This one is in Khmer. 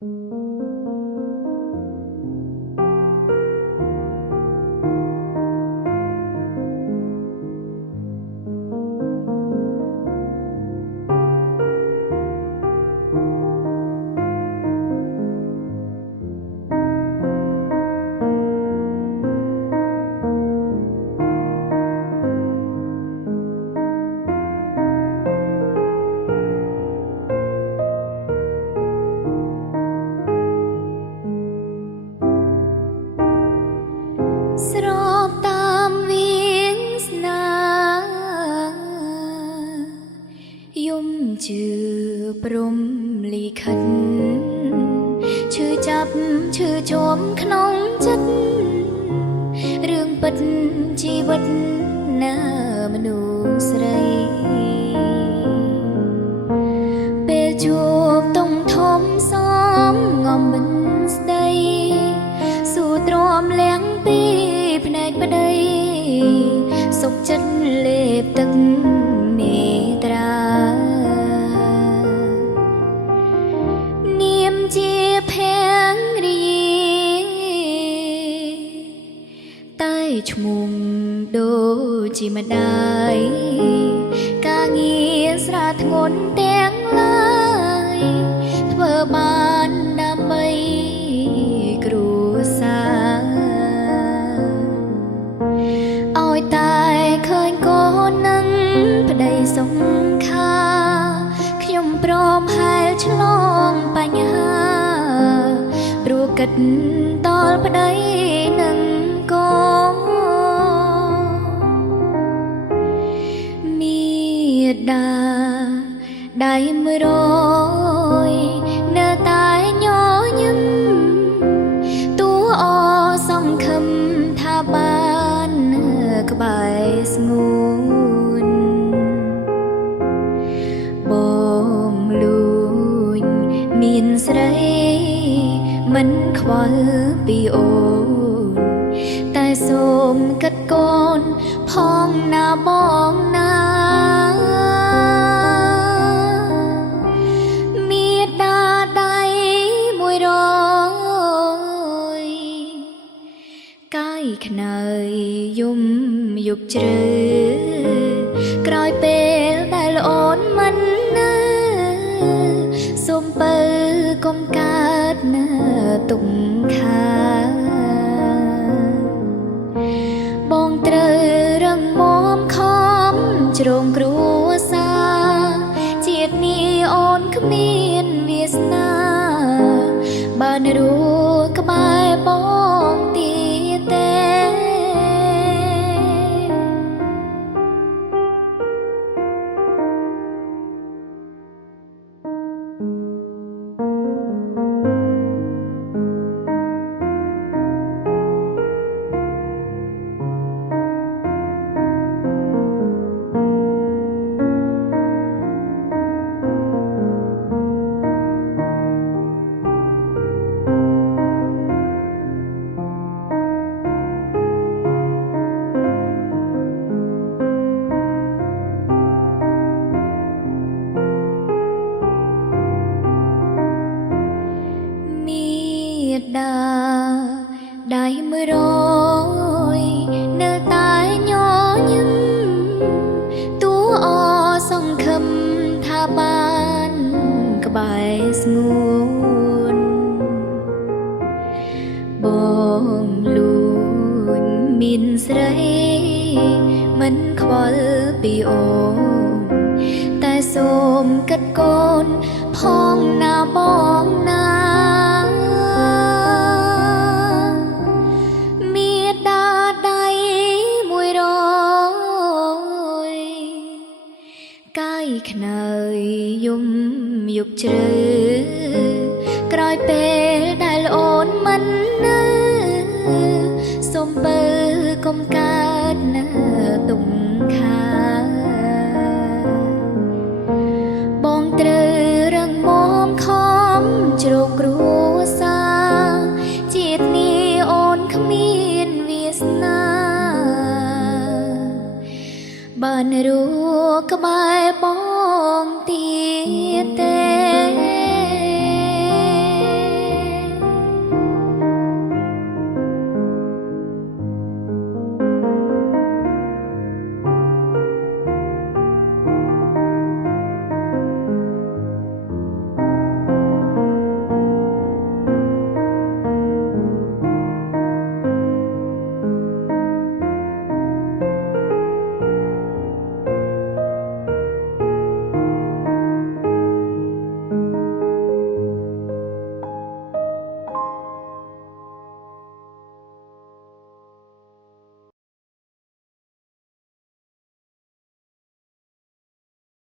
ស្របតាមវាសនាយំជឿព្រមលិខិតឈឺចាប់ឈឺជាប់ក្នុងចិត្តរឿងពិតជីវិតណាមនុស្សស្រីពេលជួបតុងធំសំងំមិនស្ដីស៊ូទ្រាំលៀងពីភ្នែកប្តីសុខចិត្តលេបទឹកនេត្រានាមជាភរិយាតែឈ្មោះដូចជាម្ដាយការងារស្រាធ្ងន់ទាំងឡាយធ្វើបានដើម្បីគ្រួសារឲ្យតែឃើញកូននឹងប្តីសុខាខ្ញុំព្រមហែលឆ្លងបញ្ហាព្រោះគិតដល់ប្តីនឹងកូនមេដាដៃ100នៅតែញញឹមតួអសង្ឃឹមថាបានក្បែរស្ងួនបងលួញមានស្រីមិនខ្វល់ពីអូនតែសូមគិតកូនផងណាបងណាមេដាដៃ100កាយខ្នើយយំយប់ជ្រៅក្រោយពេលដែលអូនមិននៅសូមពើកុំកើតនៅទុកខាបងត្រូវរឹងមាំខំជ្រងគ្រួសារជាតិនេះអូនគ្មានវាសនាបានរស់ក្បែរបងទៀតទេដាដៃ100នៅតែញញឹមតួអសង្ឃឹមថាបានក្បែរស្ងួនបងលួញមានស្រីមិនខ្វល់ពីអូនតែសូមគិតកូនផងណាបងណាកាយខ្នើយយំយប់ជ្រៅក្រោយពេលដែលអូនមិននៅសូមពើកុំកើតនៅទុកខាបងត្រូវរឹងមាំខំជ្រងគ្រួសារជាតិនេះអូនគ្មានវាសនាបានរស់ក្បែរ